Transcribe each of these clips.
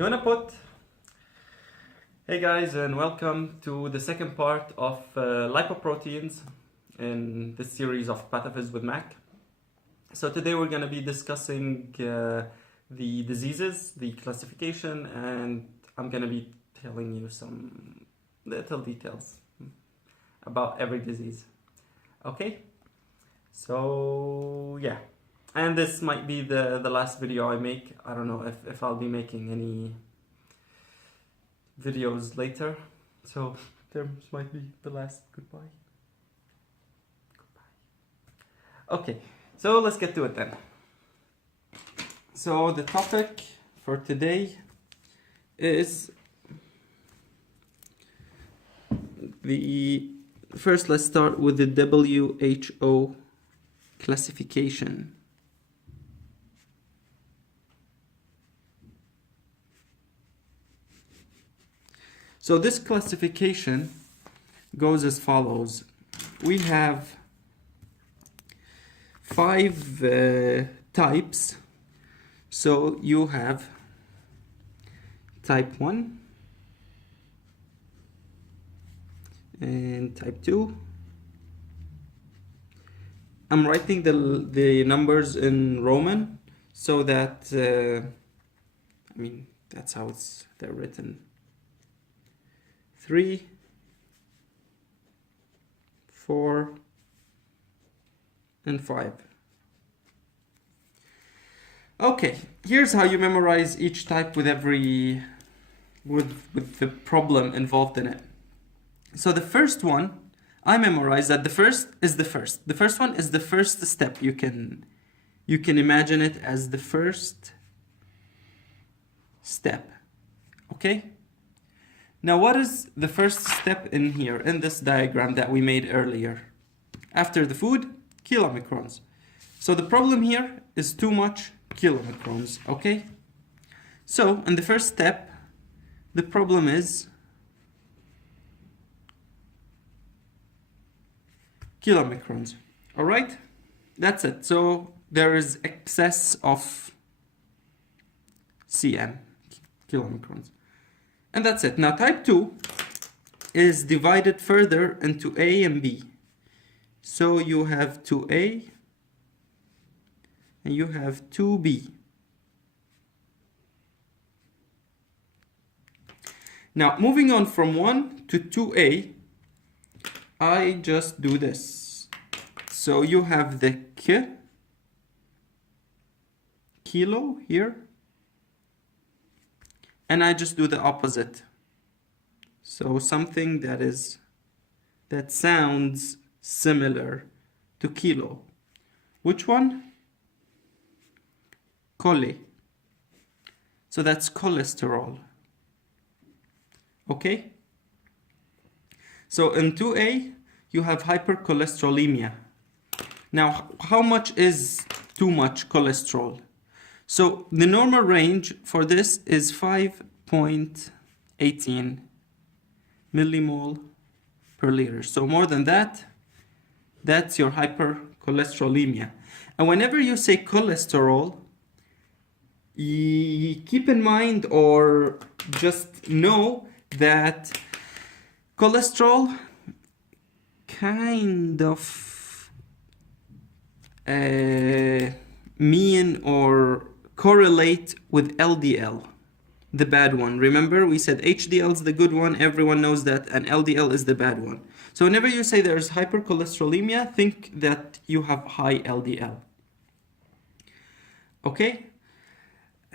You wanna put? Hey guys, and welcome to the second part of lipoproteins in this series of Pathophys with Mac. So today we're gonna be discussing the diseases, the classification, and I'm gonna be telling you some little details about every disease. Okay? So yeah. And this might be the last video I make. I don't know if I'll be making any videos later. So there might be the last goodbye. Okay, so let's get to it then. So the topic for today is first let's start with the WHO classification. So this classification goes as follows. We have 5 types. So you have type 1 and type 2. I'm writing the numbers in Roman so that, that's how they're written. 3, 4, and 5. Okay, here's how you memorize each type with the problem involved in it. So the first one, I memorize that the first is the first. The first one is the first step. You can imagine it as the first step. Okay? Now what is the first step in here, in this diagram that we made earlier? After the food, kilomicrons. So the problem here is too much kilomicrons, okay? So in the first step, the problem is kilomicrons, all right? That's it. So there is excess of cm, kilomicrons. And that's it. Now type 2 is divided further into A and B. So you have 2A and you have 2B. Now moving on from 1 to 2A, I just do this. So you have the kilo here. And I just do the opposite. So something that sounds similar to kilo. Which one? Chole. So that's cholesterol. Okay? So in 2A, you have hypercholesterolemia. Now, how much is too much cholesterol? So the normal range for this is 5.18 millimole per liter. So more than that, that's your hypercholesterolemia. And whenever you say cholesterol, keep in mind or just know that cholesterol kind of mean or correlate with LDL, the bad one. Remember, we said HDL is the good one, everyone knows that, and LDL is the bad one. So whenever you say there's hypercholesterolemia, think that you have high LDL. Okay?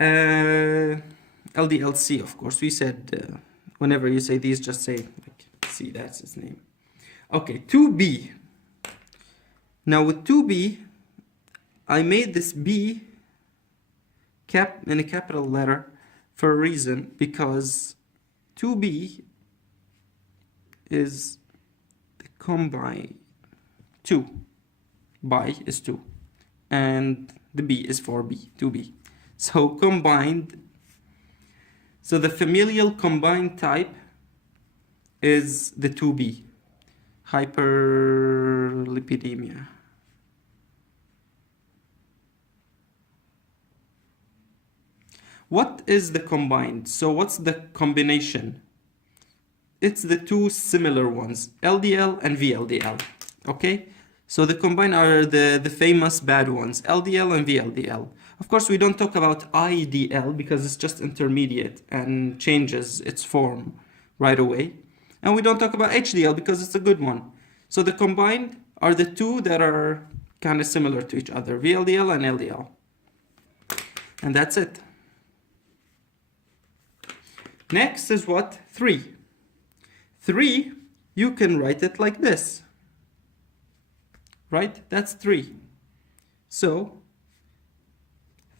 LDLC, of course. We said whenever you say these, just say like C, that's its name. Okay, 2B. Now with 2B, I made this B in a capital letter for a reason, because 2B is the combined 2. Bi is 2. And the B is for B, 2B. So combined, so the familial combined type is the 2B, hyperlipidemia. What is the combined? So what's the combination? It's the two similar ones, LDL and VLDL. Okay? So the combined are the famous bad ones, LDL and VLDL. Of course, we don't talk about IDL because it's just intermediate and changes its form right away. And we don't talk about HDL because it's a good one. So the combined are the two that are kind of similar to each other, VLDL and LDL. And that's it. Next is what? 3. 3, you can write it like this. Right? That's 3. So,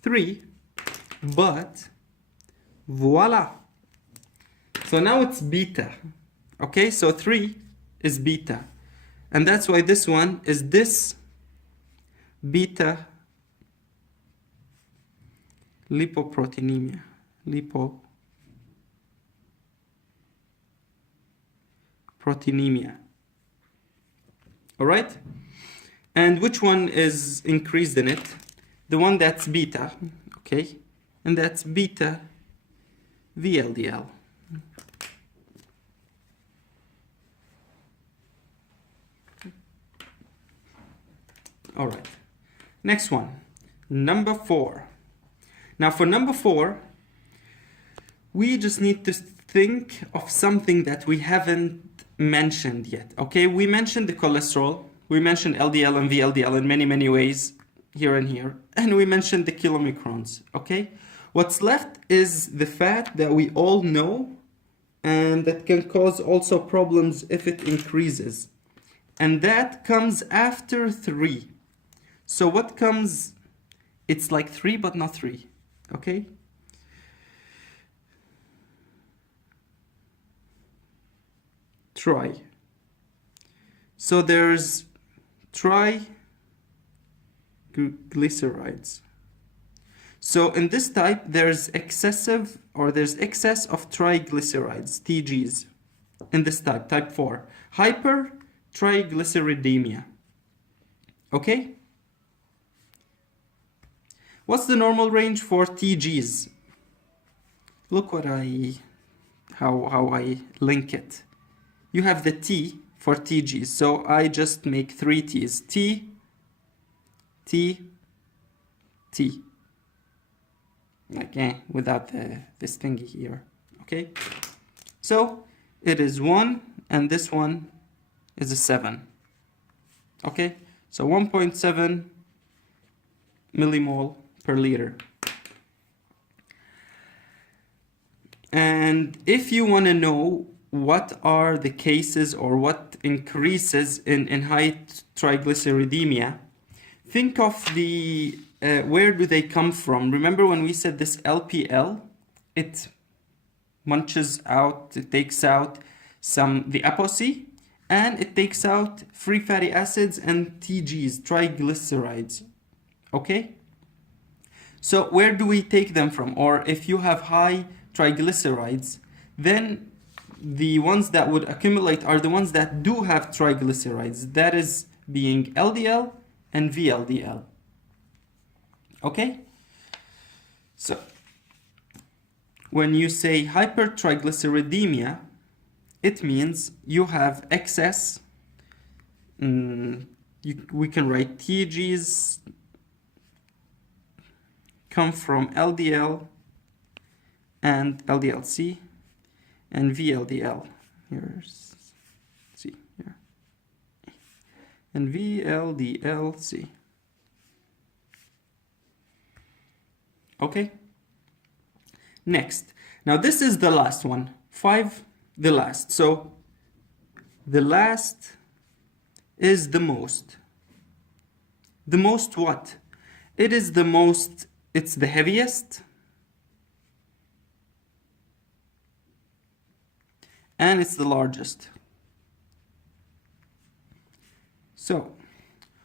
3, but voila. So now it's beta. Okay, so 3 is beta. And that's why this one is this beta lipoproteinemia. Lipoproteinemia. All right? And which one is increased in it? The one that's beta, okay? And that's beta VLDL. All right. Next one, number 4. Now for number 4, we just need to think of something that we haven't mentioned yet. Okay, we mentioned the cholesterol, we mentioned LDL and VLDL in many ways here and here, and we mentioned the kilomicrons. Okay, what's left is the fat that we all know and that can cause also problems if it increases, and that comes after 3. So what comes? It's like 3 but not 3. Okay, tri. So there's triglycerides. So in this type, there's excessive or there's excess of triglycerides, TGs, in this type, type 4, hypertriglyceridemia. Okay? What's the normal range for TGs? Look what how I link it. You have the T for TGs, so I just make 3 T's. T, T, T. Like without this thingy here. Okay? So it is 1 and this one is a 7. Okay? So 1.7 millimole per liter. And if you want to know what are the cases or what increases in high triglyceridemia, think of the where do they come from? Remember when we said this LPL, it munches out, it takes out the Apo-E, and it takes out free fatty acids and TGs, triglycerides. Okay? So where do we take them from? Or if you have high triglycerides, then the ones that would accumulate are the ones that do have triglycerides. That is being LDL and VLDL. Okay? So when you say hypertriglyceridemia, it means you have excess. We can write TGs come from LDL and LDLC and VLDL. Here's C here. And VLDLC. Okay? Next. Now this is the last one. 5, the last. So the last is the most. The most what? It is the most, it's the heaviest. And it's the largest. So,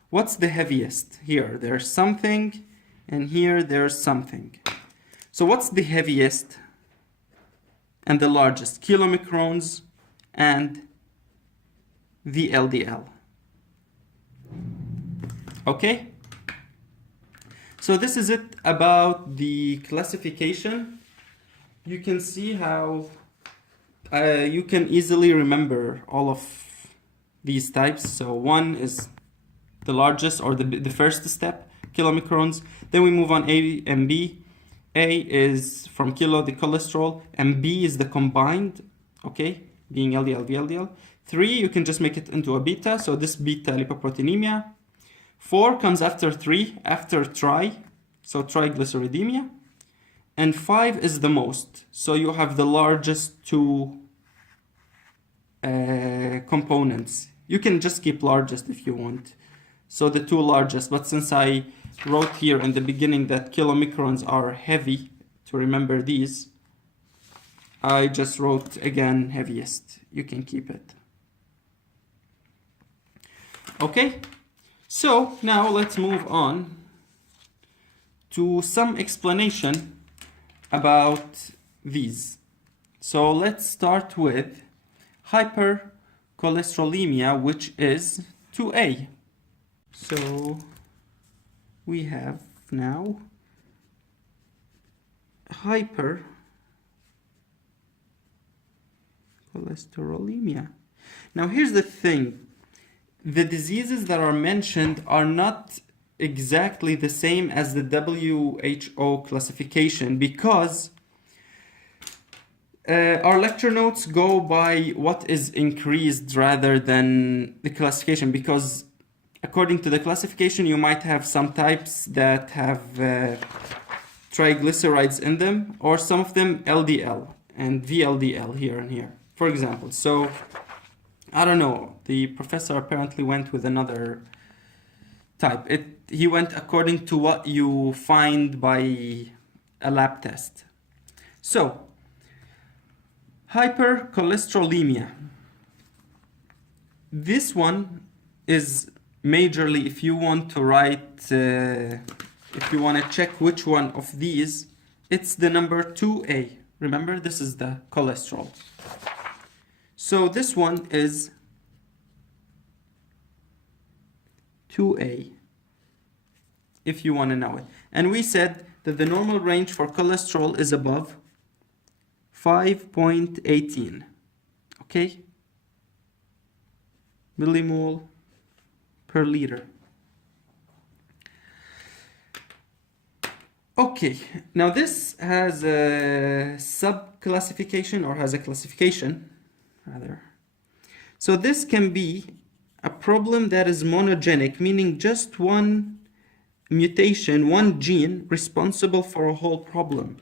what's the heaviest? Here, there's something, and here there's something. So what's the heaviest and the largest? Kilomicrons and VLDL. Okay? So this is it about the classification you can see how you can easily remember all of these types. So one is the largest, or the first step, kilomicrons. Then we move on A and B. A is from kilo, the cholesterol, and B is the combined, okay, being LDL, VLDL. 3, you can just make it into a beta, so this beta lipoproteinemia. 4 comes after 3, after tri, so triglyceridemia. And 5 is the most, so you have the largest two components. You can just keep largest if you want. So the two largest, but since I wrote here in the beginning that kilomicrons are heavy, to remember these, I just wrote again heaviest. You can keep it. Okay, so now let's move on to some explanation about these. So let's start with hypercholesterolemia, which is 2A. So we have now hypercholesterolemia. Now here's the thing. The diseases that are mentioned are not exactly the same as the WHO classification, because our lecture notes go by what is increased rather than the classification, because according to the classification you might have some types that have triglycerides in them, or some of them LDL and VLDL here and here, for example. So I don't know, the professor apparently went with another type. He went according to what you find by a lab test. So hypercholesterolemia, this one is majorly, if you want to write, if you want to check which one of these, it's the number 2A. Remember, this is the cholesterol. So this one is 2A, if you want to know it. And we said that the normal range for cholesterol is above 5.18, okay? Millimole per liter. Okay, now this has a sub-classification, or has a classification, rather. So this can be a problem that is monogenic, meaning just one mutation, one gene responsible for a whole problem.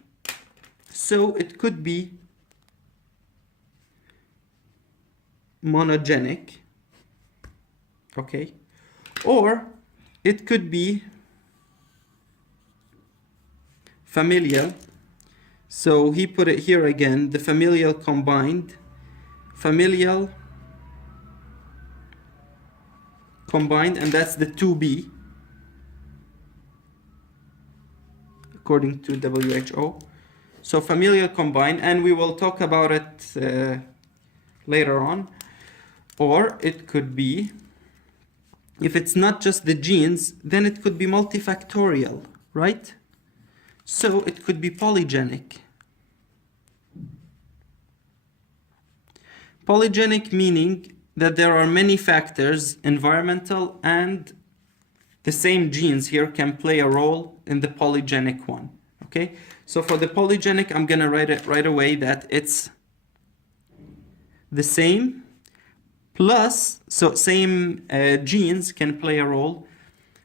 So it could be monogenic, okay, or it could be familial. So he put it here again, the familial combined, and that's the 2B according to WHO. So familial combined, and we will talk about it later on. Or it could be, if it's not just the genes, then it could be multifactorial, right? So it could be polygenic. Polygenic meaning that there are many factors, environmental and the same genes here can play a role in the polygenic one, okay? So for the polygenic, I'm gonna write it right away that it's the same plus, so same genes can play a role,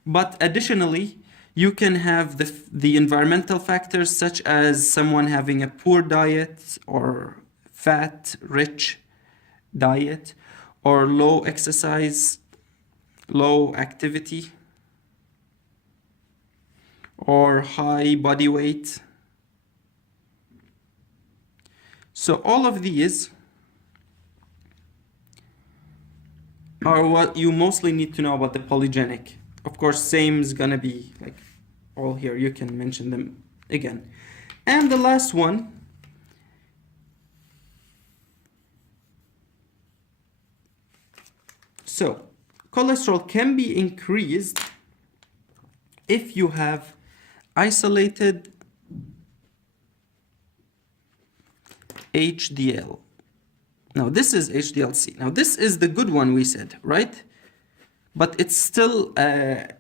but additionally, you can have the environmental factors such as someone having a poor diet or fat-rich diet, or low exercise, low activity, or high body weight. So all of these are what you mostly need to know about the polygenic. Of course, same is gonna be like all here. You can mention them again. And the last one, so cholesterol can be increased if you have isolated HDL. Now this is HDLC. Now this is the good one, we said, right? But it's still a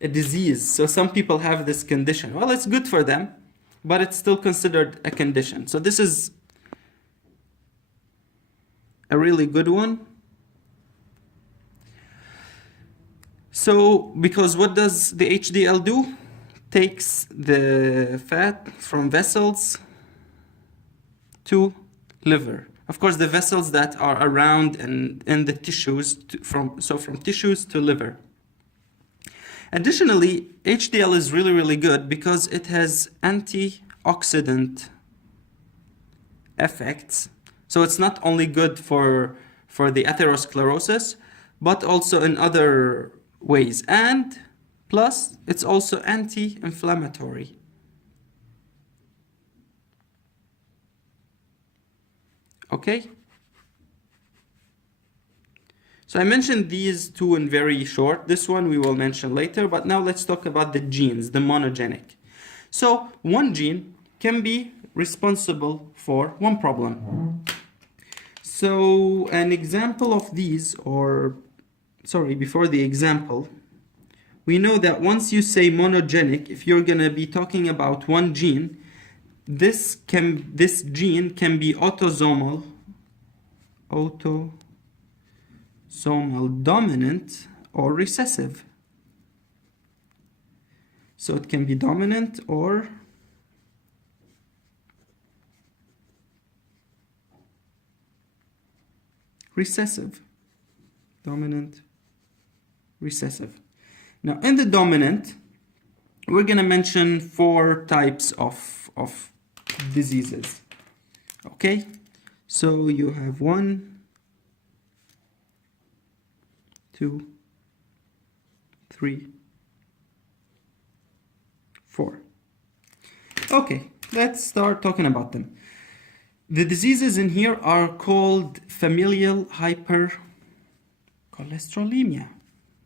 disease. So some people have this condition. Well, it's good for them, but it's still considered a condition. So this is a really good one. So, because what does the HDL do? Takes the fat from vessels to liver. Of course, the vessels that are around and in the tissues, from tissues to liver. Additionally, HDL is really, really good because it has antioxidant effects. So it's not only good for the atherosclerosis, but also in other ways. And plus, it's also anti-inflammatory. Okay? So I mentioned these two in very short. This one we will mention later, but now let's talk about the genes, the monogenic. So one gene can be responsible for one problem. So an example of these, before the example, we know that once you say monogenic, if you're going to be talking about one gene, this gene can be autosomal dominant or recessive. So it can be dominant or recessive. Dominant, recessive. Now in the dominant, we're going to mention 4 types of diseases. Okay, so you have 1, 2, 3, 4. Okay, let's start talking about them. The diseases in here are called familial hypercholesterolemia.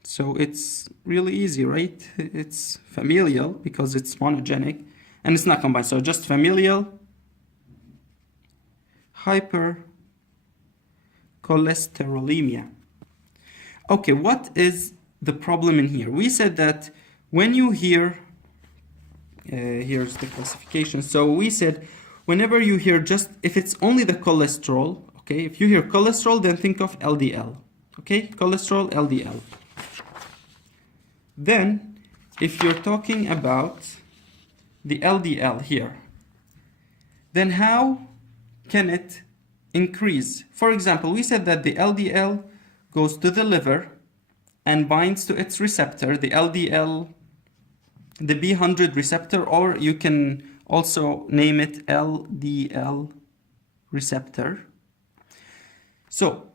So it's really easy, right? It's familial because it's monogenic and it's not combined. So just familial hypercholesterolemia. Okay, what is the problem in here? We said that when you hear, here's the classification. So we said whenever you hear if it's only the cholesterol, okay, if you hear cholesterol, then think of LDL. Okay, cholesterol, LDL. Then, if you're talking about the LDL here, then how can it increase? For example, we said that the LDL goes to the liver and binds to its receptor, the LDL, the B100 receptor, or you can also name it LDL receptor. So,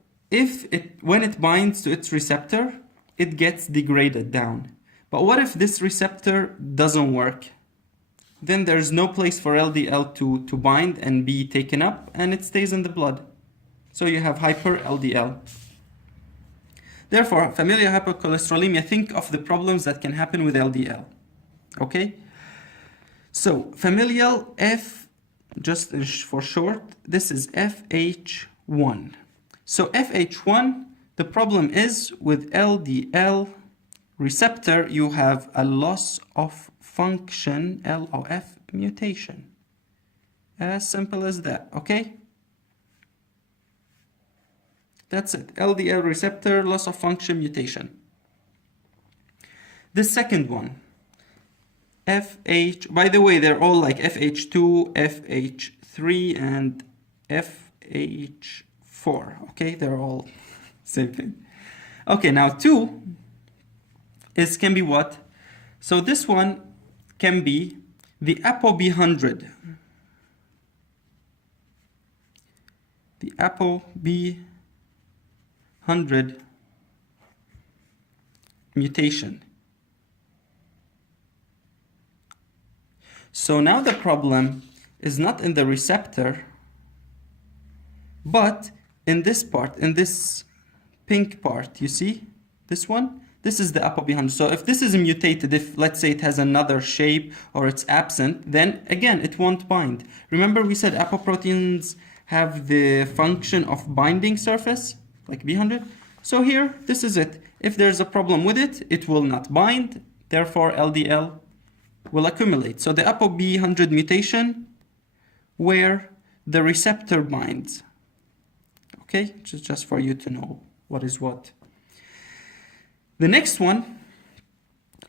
when it binds to its receptor, it gets degraded down. But what if this receptor doesn't work? Then there's no place for LDL to bind and be taken up, and it stays in the blood. So you have hyper-LDL. Therefore, familial hypercholesterolemia, think of the problems that can happen with LDL. Okay? So, familial just for short, this is FH1. So FH1, the problem is with LDL receptor, you have a loss of function, LOF mutation. As simple as that, okay? That's it, LDL receptor, loss of function mutation. The second one, FH, by the way, they're all like FH2, FH3, and FH4, okay? They're all same thing. Okay, now 2 can be what? So this one can be the Apo-B 100. The Apo-B 100 mutation. So now the problem is not in the receptor, but in this part, in this pink part, you see? This one? This is the Apo-B 100. So if this is mutated, if let's say it has another shape or it's absent, then again, it won't bind. Remember we said apoproteins have the function of binding surface, like B100. So here, this is it. If there's a problem with it, it will not bind. Therefore, LDL will accumulate. So the Apo-B 100 mutation where the receptor binds. Okay, just for you to know what is what. The next one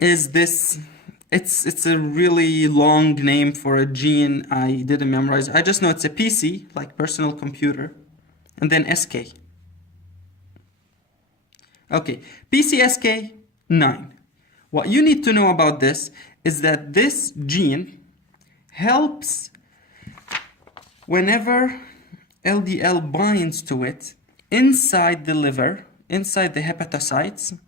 is this. It's a really long name for a gene I didn't memorize. I just know it's a PC, like personal computer, and then SK. Okay, PCSK9. What you need to know about this is that this gene helps whenever LDL binds to it inside the liver, inside the hepatocytes,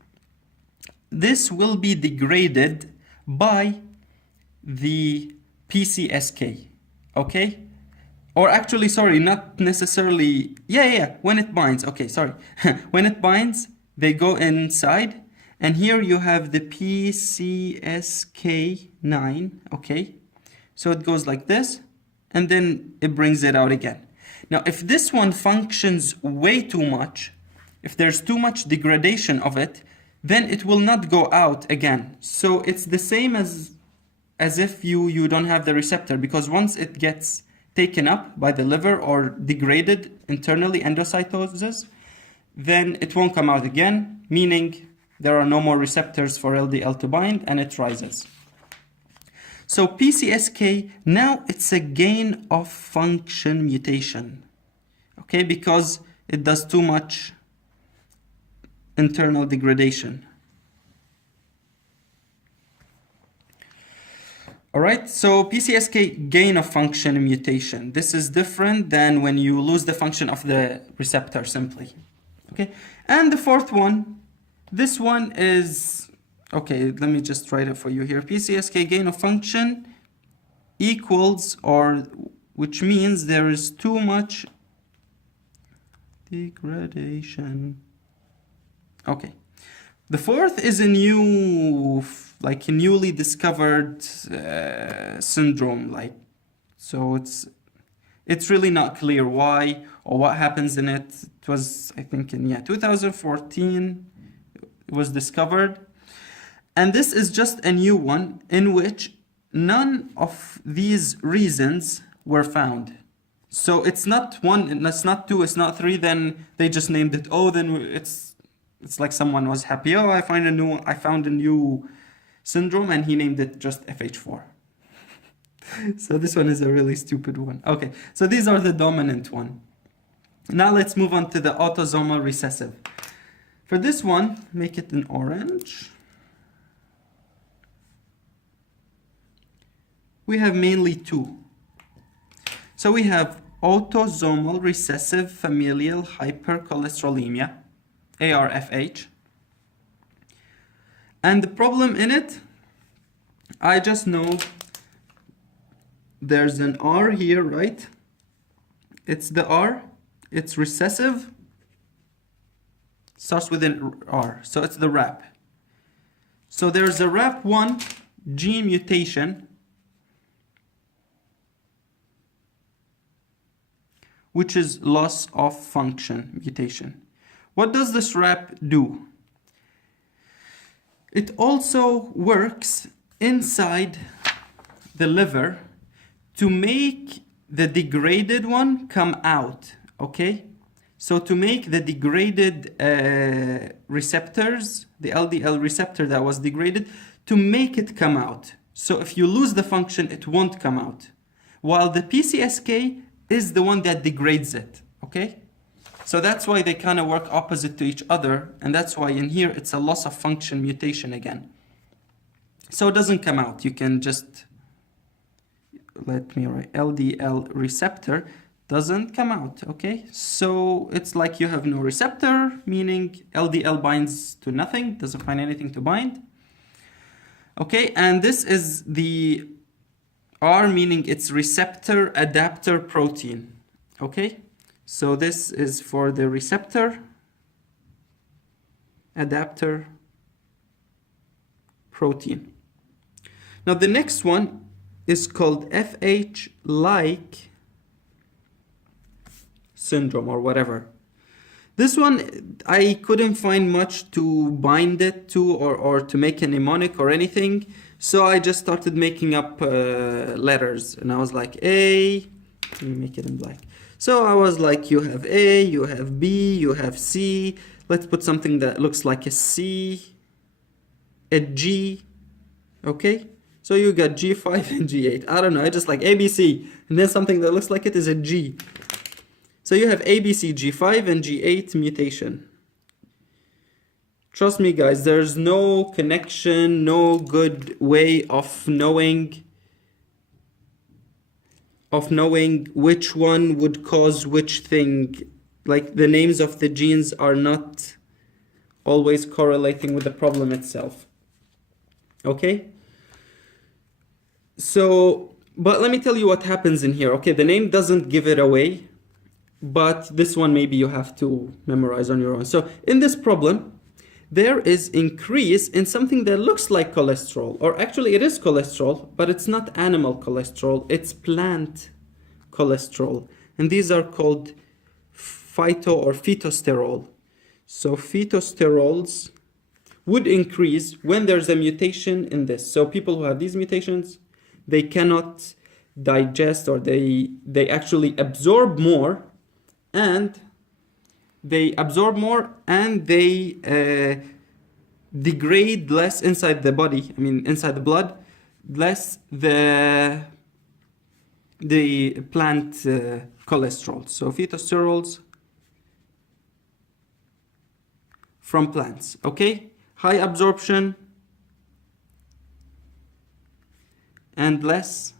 this will be degraded by the PCSK, okay? Or actually, sorry, not necessarily, when it binds, okay, sorry. When it binds, they go inside, and here you have the PCSK9, okay? So it goes like this, and then it brings it out again. Now, if this one functions way too much, if there's too much degradation of it, then it will not go out again. So it's the same as if you don't have the receptor, because once it gets taken up by the liver or degraded internally, endocytosis, then it won't come out again, meaning there are no more receptors for LDL to bind, and it rises. So PCSK, now it's a gain of function mutation, okay, because it does too much internal degradation. All right, so PCSK gain of function mutation. This is different than when you lose the function of the receptor simply. Okay, and the fourth one, this one is, okay, let me just write it for you here. PCSK gain of function equals, or which means there is too much degradation. Okay, the fourth is a new, like a newly discovered syndrome, like, so it's really not clear why or what happens in it. It was, I think, in 2014 it was discovered, and this is just a new one in which none of these reasons were found. So it's not one, it's not two, it's not three. Then they just named it. Oh, then it's like someone was happy. Oh, I found a new syndrome, and he named it just FH4. So this one is a really stupid one. Okay, so these are the dominant one. Now let's move on to the autosomal recessive. For this one, make it in orange. We have mainly two. So we have autosomal recessive familial hypercholesterolemia, ARFH. And the problem in it, I just know there's an R here, right? It's the R, it's recessive, starts with an R, so it's the RAP. So there's a RAP1 gene mutation, which is loss of function mutation. What does this RAP do? It also works inside the liver to make the degraded one come out, okay? So to make the degraded receptors, the LDL receptor that was degraded, to make it come out. So if you lose the function, it won't come out. While the PCSK is the one that degrades it, okay? So that's why they kind of work opposite to each other, and that's why in here it's a loss of function mutation again. So it doesn't come out. You can just, let me write, LDL receptor doesn't come out, okay? So it's like you have no receptor, meaning LDL binds to nothing, doesn't find anything to bind. Okay, and this is the R, meaning it's receptor adapter protein, okay? So this is for the receptor adapter protein. Now the next one is called FH-like syndrome or whatever. This one, I couldn't find much to bind it to or to make a mnemonic or anything. So I just started making up letters. And I was like, A, let me make it in black. So I was like, you have A, you have B, you have C. Let's put something that looks like a C, a G, okay? So you got G5 and G8. I don't know, I just like ABC. And then something that looks like it is a G. So you have ABC, G5, and G8 mutation. Trust me, guys, there's no connection, no good way of knowing which one would cause which thing. Like the names of the genes are not always correlating with the problem itself. Okay? So, but let me tell you what happens in here. Okay, the name doesn't give it away, but this one maybe you have to memorize on your own. So in this problem, there is increase in something that looks like cholesterol, or actually it is cholesterol, but it's not animal cholesterol, it's plant cholesterol. And these are called phyto or phytosterol. So phytosterols would increase when there's a mutation in this. So people who have these mutations, they cannot digest, or they actually absorb more, and they degrade less inside the body, I mean inside the blood, less the plant cholesterol. So phytosterols from plants, okay? High absorption and less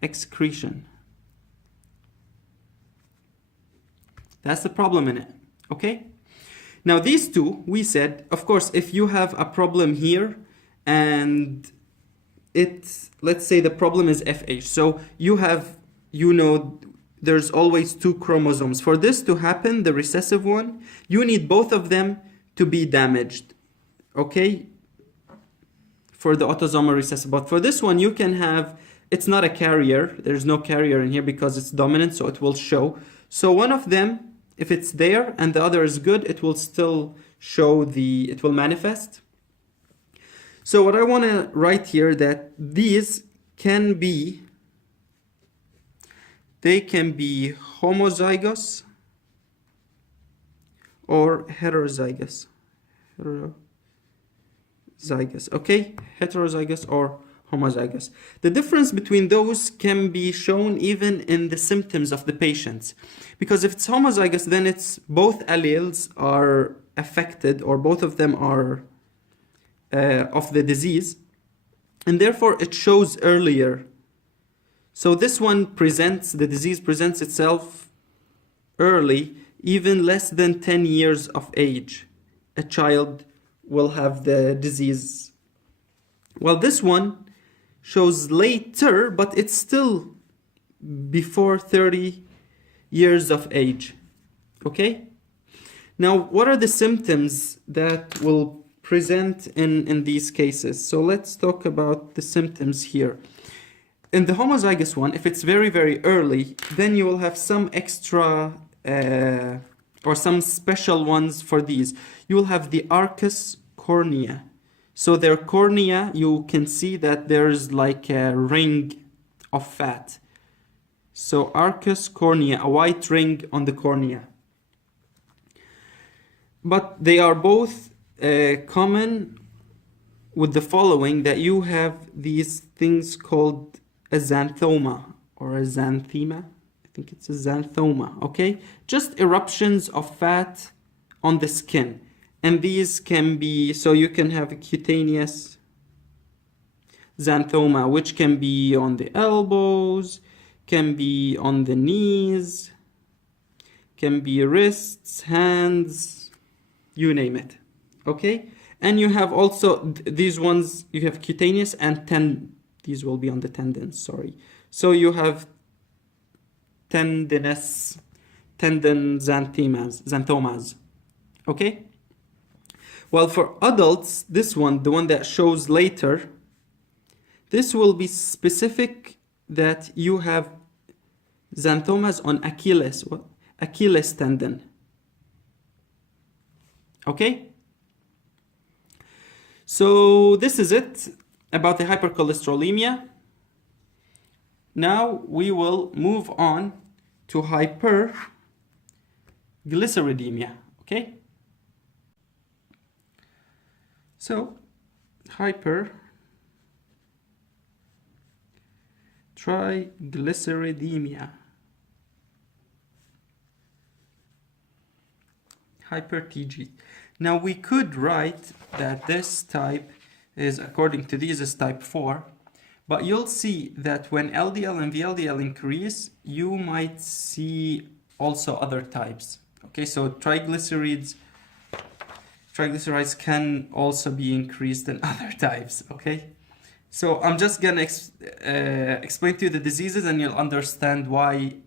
excretion. That's the problem in it, okay? Now these two, we said, of course, if you have a problem here and let's say the problem is FH. So you have, there's always two chromosomes. For this to happen, the recessive one, you need both of them to be damaged, okay? For the autosomal recessive. But for this one, you can have, it's not a carrier. There's no carrier in here because it's dominant, so it will show. So one of them, if it's there and the other is good, it will still show it will manifest. So what I want to write here, that these can be, they can be homozygous or heterozygous. Okay? Heterozygous or homozygous. The difference between those can be shown even in the symptoms of the patients. Because if it's homozygous, then it's both alleles are affected, or both of them are of the disease, and therefore it shows earlier. So this one the disease presents itself early, even less than 10 years of age. A child will have the disease. Well, this one shows later, but it's still before 30 years of age. Okay? Now, what are the symptoms that will present in these cases? So let's talk about the symptoms here. In the homozygous one, if it's very, very early, then you will have some extra or some special ones for these. You will have the arcus cornea. So their cornea, you can see that there's like a ring of fat. So arcus cornea, a white ring on the cornea. But they are both common with the following, that you have these things called a xanthoma or a xanthema. I think it's a xanthoma, okay? Just eruptions of fat on the skin. And these can be, so you can have a cutaneous xanthoma, which can be on the elbows, can be on the knees, can be wrists, hands, you name it, okay? And you have also these ones, you have cutaneous and these will be on the tendons, sorry. So you have tendon xanthomas, okay? While for adults, this one, the one that shows later, this will be specific that you have xanthomas on Achilles tendon. Okay? So this is it about the hypercholesterolemia. Now we will move on to hyperglyceridemia. Okay? So hypertriglyceridemia. Hyper-TG. Now we could write that this type is, according to these, is type 4, but you'll see that when LDL and VLDL increase, you might see also other types. Okay, so triglycerides can also be increased in other types. Okay, so I'm just gonna explain to you the diseases, and you'll understand why.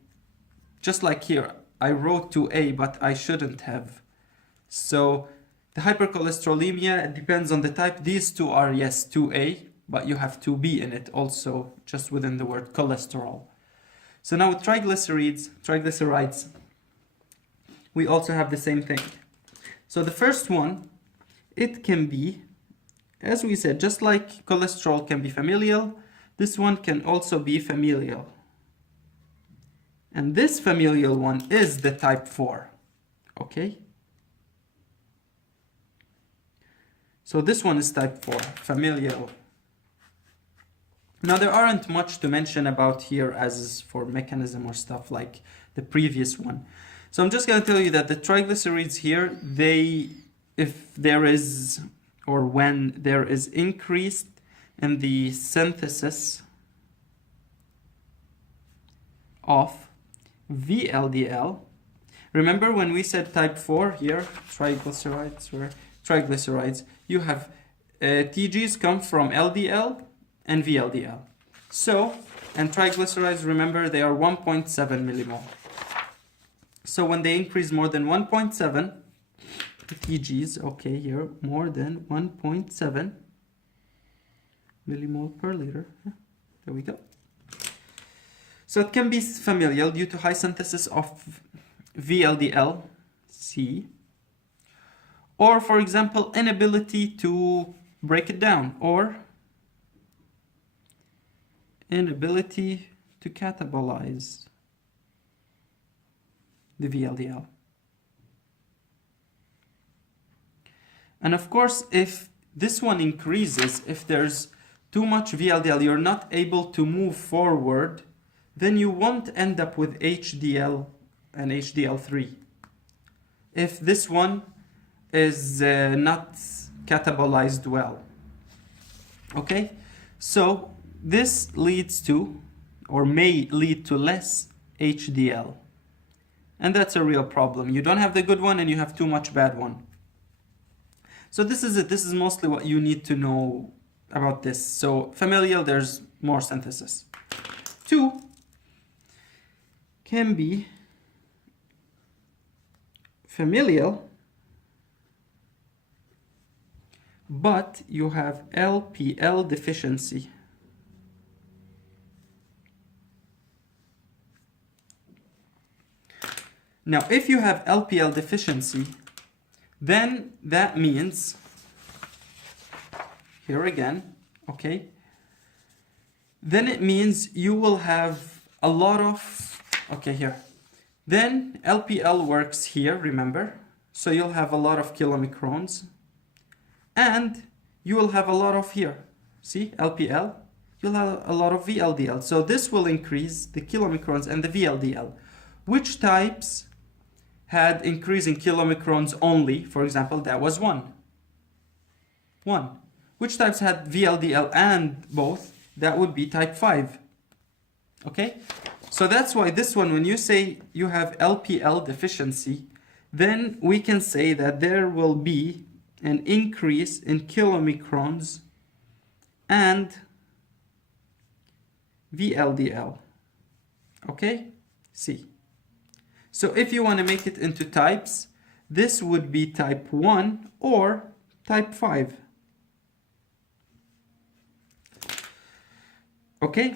Just like here, I wrote 2A, but I shouldn't have. So the hypercholesterolemia, it depends on the type. These two are, yes, 2A, but you have 2B in it also, just within the word cholesterol. So now with triglycerides, we also have the same thing. So the first one, it can be, as we said, just like cholesterol can be familial, this one can also be familial. And this familial one is the type 4, okay? So this one is type 4, familial. Now there aren't much to mention about here as for mechanism or stuff like the previous one. So I'm just going to tell you that the triglycerides here, if there is, or when there is increased in the synthesis of VLDL. Remember when we said type 4 here, triglycerides, you have TGs come from LDL and VLDL. So, and triglycerides, remember, they are 1.7 millimole. So when they increase more than 1.7 TGs, okay, here, more than 1.7 millimole per liter. There we go. So it can be familial due to high synthesis of VLDL-C, or for example, inability to break it down, or inability to catabolize the VLDL. And of course, if this one increases, if there's too much VLDL, you're not able to move forward, then you won't end up with HDL and HDL3. If this one is not catabolized well. Okay? So this leads to, or may lead to, less HDL. And that's a real problem. You don't have the good one and you have too much bad one. So this is it. This is mostly what you need to know about this. So familial, there's more synthesis. 2 can be familial, but you have Lpl deficiency. Now, if you have Lpl deficiency, then that means, here again, okay, then it means you will have a lot of, okay, here, then LPL works here, remember, so you'll have a lot of kilomicrons, and you will have a lot of here, see, LPL, you'll have a lot of VLDL, so this will increase the kilomicrons and the VLDL. Which types had increasing kilomicrons only? For example, that was 1. Which types had VLDL and both? That would be type 5. Okay? So that's why this one, when you say you have LPL deficiency, then we can say that there will be an increase in kilomicrons and VLDL. Okay? See. So if you want to make it into types, this would be type 1 or type 5. Okay,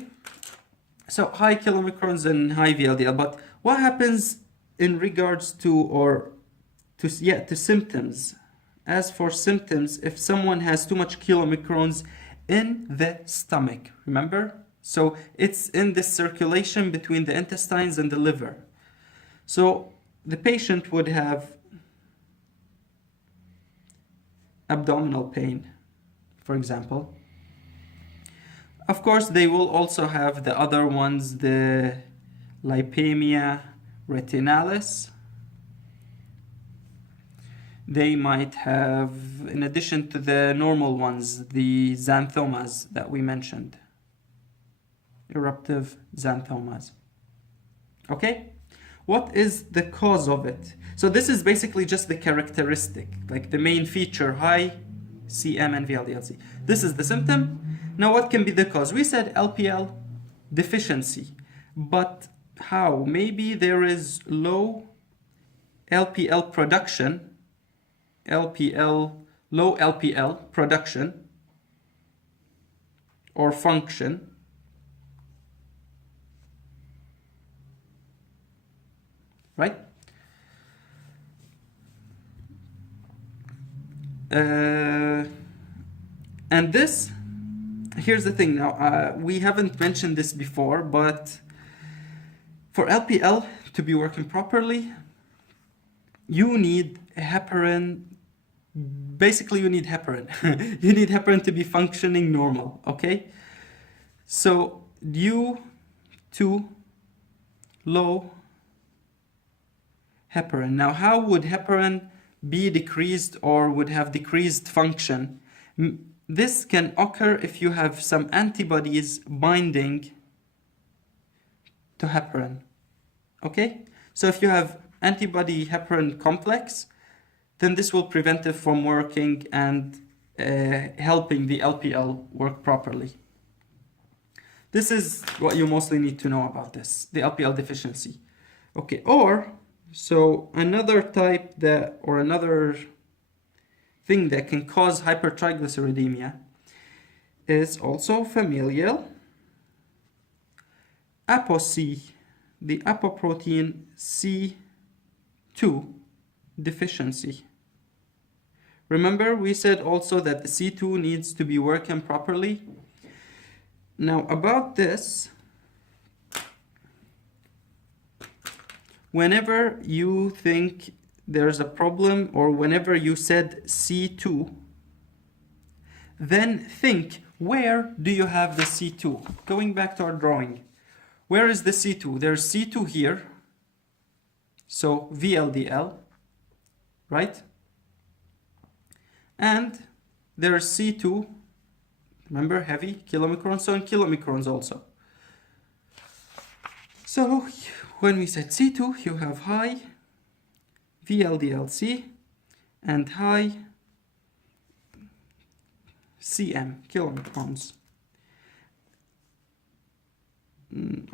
so high kilomicrons and high VLDL, but what happens in regards to symptoms? As for symptoms, if someone has too much kilomicrons in the stomach, remember? So it's in the circulation between the intestines and the liver. So the patient would have abdominal pain, for example. Of course, they will also have the other ones, the lipemia retinalis. They might have, in addition to the normal ones, the xanthomas that we mentioned. Eruptive xanthomas. Okay? What is the cause of it? So this is basically just the characteristic, like the main feature, high CM and VLDLC. This is the symptom. Now what can be the cause? We said LPL deficiency, but how? Maybe there is low LPL production, low LPL production or function. Right? And this, here's the thing now, we haven't mentioned this before, but for LPL to be working properly, you need heparin. Basically, you need heparin. You need heparin to be functioning normal, okay? So due to low heparin. Now, how would heparin be decreased or would have decreased function? This can occur if you have some antibodies binding to heparin. Okay? So if you have antibody heparin complex, then this will prevent it from working and helping the LPL work properly. This is what you mostly need to know about this, the LPL deficiency. Okay, so another type that, or another thing that can cause hypertriglyceridemia is also familial Apo-C, the apoprotein C2 deficiency. Remember, we said also that the C2 needs to be working properly. Now about this, whenever you think there's a problem or whenever you said C2, then think, where do you have the C2? Going back to our drawing, where is the C2? There's C2 here, so VLDL, right? And there's C2, remember, heavy kilomicrons, so in kilomicrons also. So when we said C2, you have high VLDLC and high CM, kilomicrons.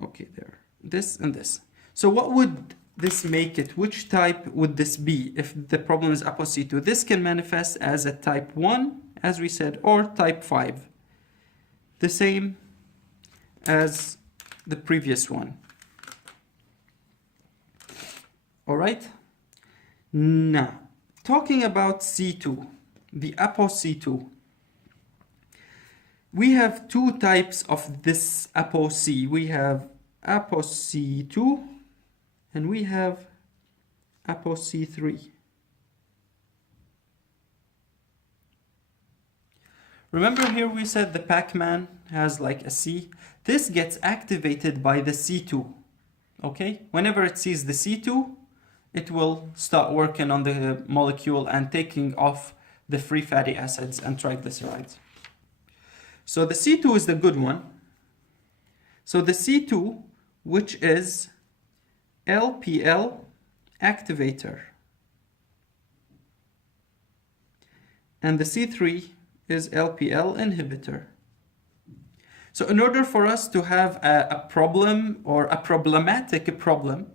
Okay, there. This and this. So what would this make it? Which type would this be if the problem is Apo-C2? This can manifest as a type 1, as we said, or type 5. The same as the previous one. All right. Now, talking about C2, the Apo-C2, we have two types of this Apo-C. We have Apo-C2 and we have Apo-C3. Remember here we said the Pac-Man has like a C. This gets activated by the C2. Okay? Whenever it sees the C2, it will start working on the molecule and taking off the free fatty acids and triglycerides. So the C2 is the good one. So the C2, which is LPL activator, and the C3 is LPL inhibitor. So in order for us to have a problem or a problematic problem,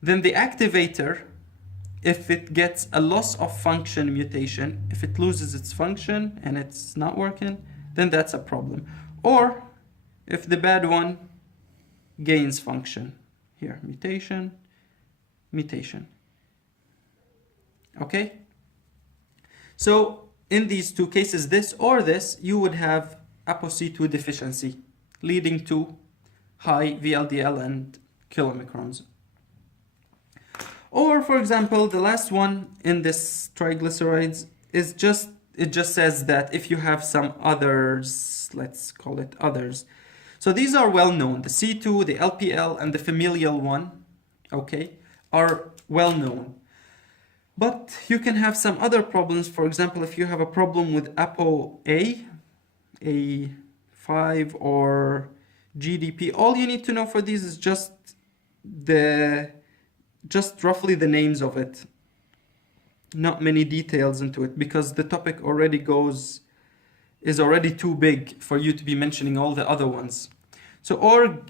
then the activator if it gets a loss of function mutation, if it loses its function and it's not working, then that's a problem. Or if the bad one gains function. Here, mutation, mutation. Okay? So in these two cases, this or this, you would have Apo-C2 deficiency, leading to high VLDL and kilomicrons. Or, for example, the last one in this triglycerides is it just says that if you have some others, let's call it others. So these are well known. The C2, the LPL, and the familial one, okay, are well known. But you can have some other problems. For example, if you have a problem with Apo-A, A5, or GDP, all you need to know for these is just roughly the names of it. Not many details into it, because the topic is already too big for you to be mentioning all the other ones. So, or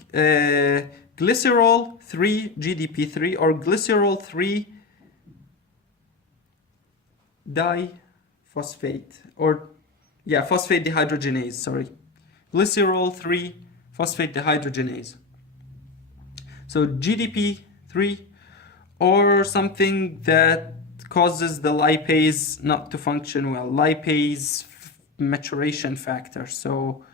glycerol 3 GDP3, or glycerol 3 diphosphate, or yeah, phosphate dehydrogenase, sorry. Glycerol 3 phosphate dehydrogenase. So GDP3, or something that causes the lipase not to function well, lipase maturation factor. So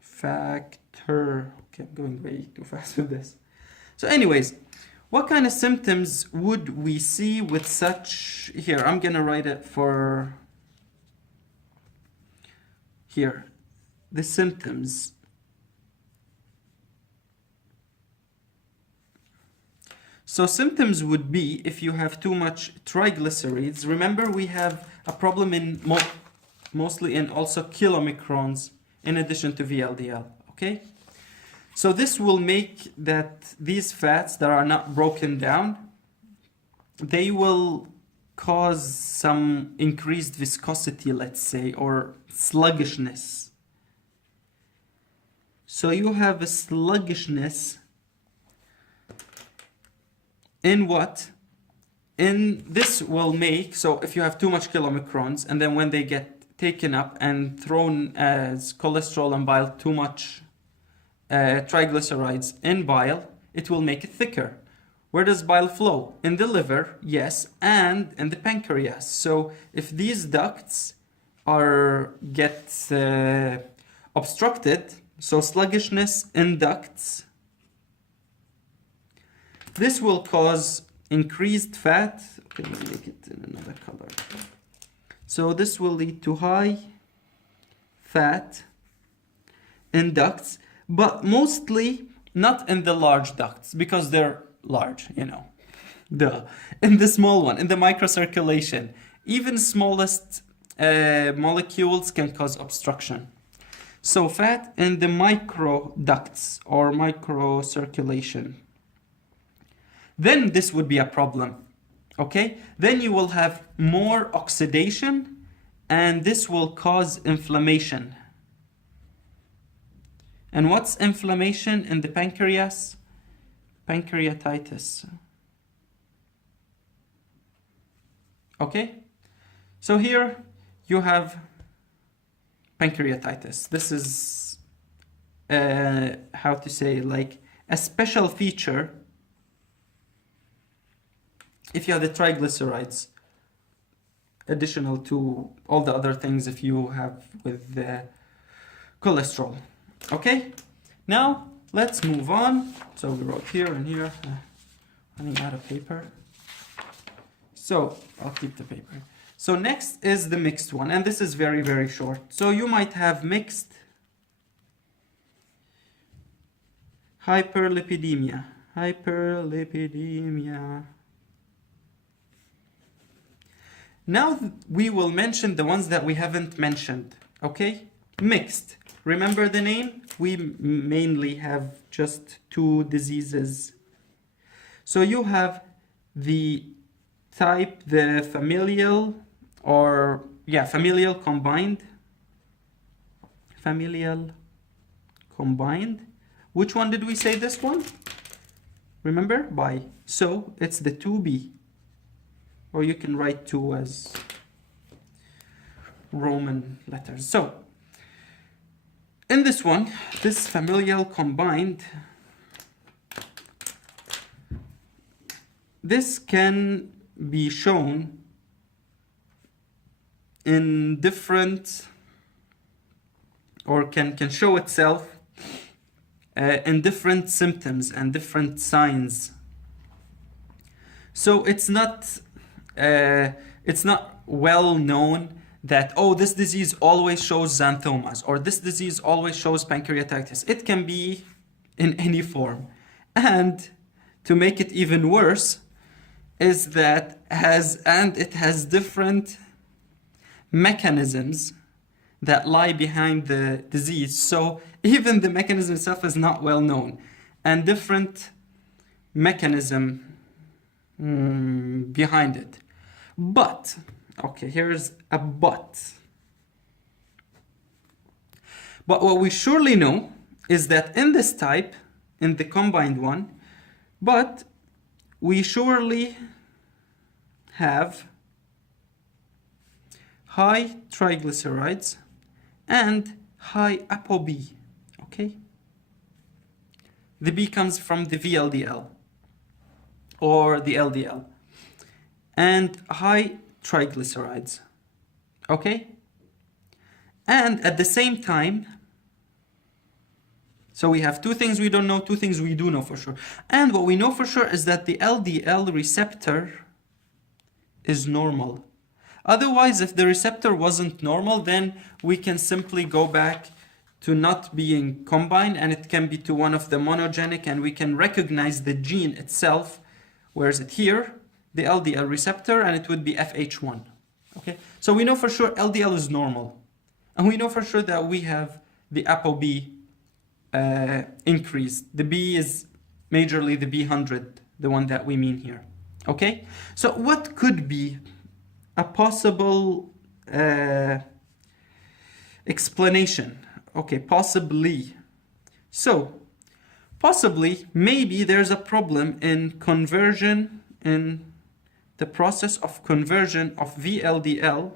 factor, okay, I'm going way too fast with this. So anyways, what kind of symptoms would we see with such, here, I'm gonna write it for here, the symptoms. So symptoms would be if you have too much triglycerides. Remember, we have a problem in mostly in also kilomicrons in addition to VLDL, okay? So this will make that these fats that are not broken down, they will cause some increased viscosity, let's say, or sluggishness. So you have a sluggishness in what? In this will make, so if you have too much kilomicrons, and then when they get taken up and thrown as cholesterol and bile, too much triglycerides in bile, it will make it thicker. Where does bile flow? In the liver, yes, and in the pancreas. So if these ducts get obstructed, so sluggishness in ducts, this will cause increased fat. Okay, let me make it in another color. So this will lead to high fat in ducts, but mostly not in the large ducts, because they're large, you know. In the small one, in the microcirculation, even smallest molecules can cause obstruction. So fat in the microducts or microcirculation. Then this would be a problem, okay? Then you will have more oxidation, and this will cause inflammation. And what's inflammation in the pancreas? Pancreatitis. Okay? So here you have pancreatitis. This is, how to say, like a special feature if you have the triglycerides, additional to all the other things if you have with the cholesterol. Okay, now let's move on. So we wrote here and here, running out of paper. So I'll keep the paper. So next is the mixed one, and this is very, very short. So you might have mixed hyperlipidemia. Hyperlipidemia. Now we will mention the ones that we haven't mentioned, okay? Mixed. Remember the name? We mainly have just two diseases. So you have the type, the familial, or familial combined. Familial combined. Which one did we say this one? remember, by, so it's the 2B, or you can write 2 as Roman letters. So in this one, this familial combined, this can be shown in different, or can show itself in different symptoms and different signs. So it's not well known that, oh, this disease always shows xanthomas, or this disease always shows pancreatitis. It can be in any form. And to make it even worse is that it has different mechanisms that lie behind the disease. So even the mechanism itself is not well known, and different mechanism behind it. But, okay, here's a but. But what we surely know is that in this type, in the combined one, but we surely have high triglycerides and high Apo-B, okay? The B comes from the VLDL or the LDL, and high triglycerides, okay? And at the same time, so we have two things we don't know, two things we do know for sure. And what we know for sure is that the LDL receptor is normal. Otherwise, if the receptor wasn't normal, then we can simply go back to not being combined, and it can be to one of the monogenic, and we can recognize the gene itself. Where is it here? The LDL receptor, and it would be FH1. Okay, so we know for sure LDL is normal, and we know for sure that we have the Apo-B increase. The B is majorly the B100, the one that we mean here. Okay, so what could be a possible explanation? Okay, possibly. So, possibly, maybe there's a problem in conversion, in the process of conversion of VLDL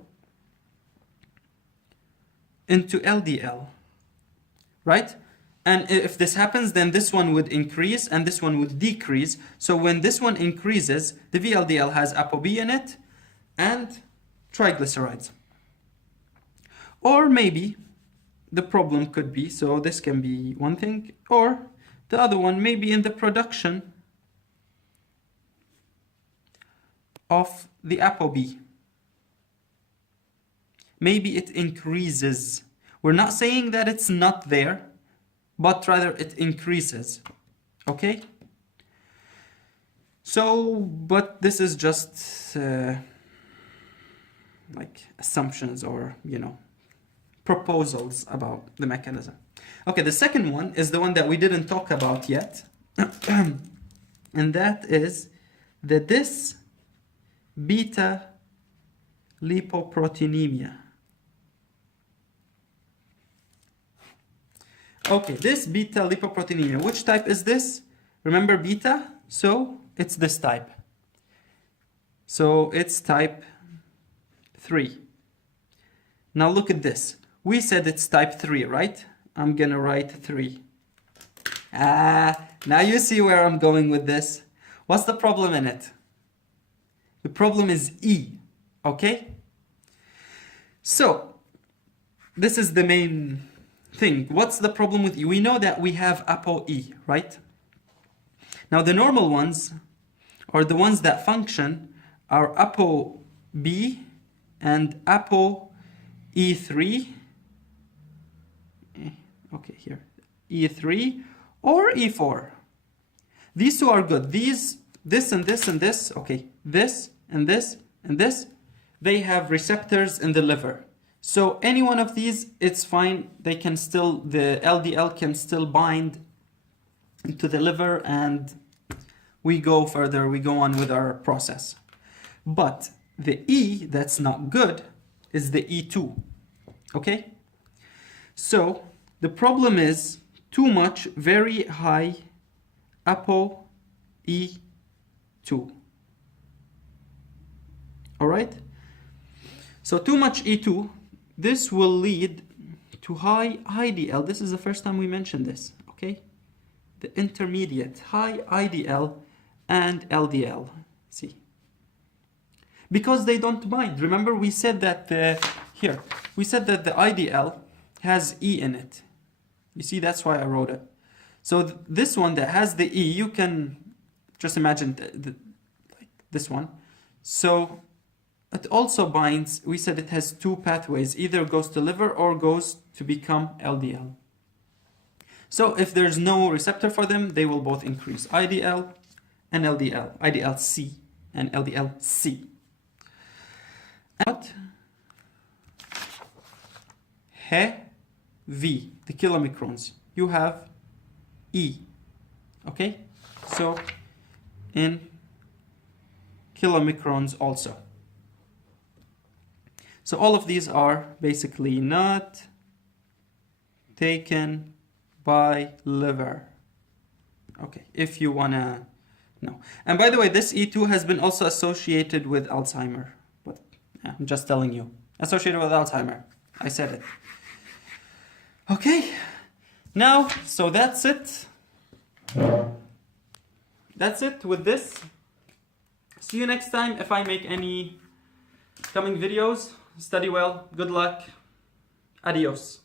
into LDL, right? And if this happens, then this one would increase and this one would decrease. So when this one increases, the VLDL has Apo-B in it and triglycerides. Or maybe the problem could be, so this can be one thing, or the other one, maybe in the production of the Apo-B. Maybe it increases. We're not saying that it's not there, but rather it increases. Okay? So, but this is just like assumptions, or, you know, proposals about the mechanism. Okay, the second one is the one that we didn't talk about yet. And that is that this beta lipoproteinemia. Okay, this beta lipoproteinemia, which type is this? Remember beta? So it's this type. So it's type 3. Now look at this. We said it's type 3, right? I'm gonna write 3. Now you see where I'm going with this. What's the problem in it? The problem is E, okay? So, this is the main thing. What's the problem with E? We know that we have Apo-E, right? Now the normal ones, or the ones that function, are Apo-B and Apo-E3. Okay, here, E3 or E4. These two are good. This and this and this, okay, this and this and this, they have receptors in the liver. So any one of these, it's fine. They can still, the LDL can still bind into the liver, and we go further, we go on with our process. But the E that's not good is the E2, okay? So the problem is too much, very high Apo E2. All right? So too much E2, this will lead to high IDL. This is the first time we mentioned this, okay? The intermediate, high IDL and LDL. See? Because they don't bind. Remember we said that we said that the IDL has E in it. You see, that's why I wrote it. So this one that has the E, you can just imagine like this one. So it also binds, we said it has two pathways, either goes to liver or goes to become LDL. So if there's no receptor for them, they will both increase, IDL and LDL, IDL-C and LDL-C. But heavy, the kilomicrons, you have E, okay? So in kilomicrons also. So all of these are basically not taken by liver. Okay, if you wanna know. And by the way, this E2 has been also associated with Alzheimer. But yeah, I'm just telling you. Associated with Alzheimer. I said it. Okay. Now, so that's it. That's it with this. See you next time if I make any coming videos. Study well. Good luck. Adios.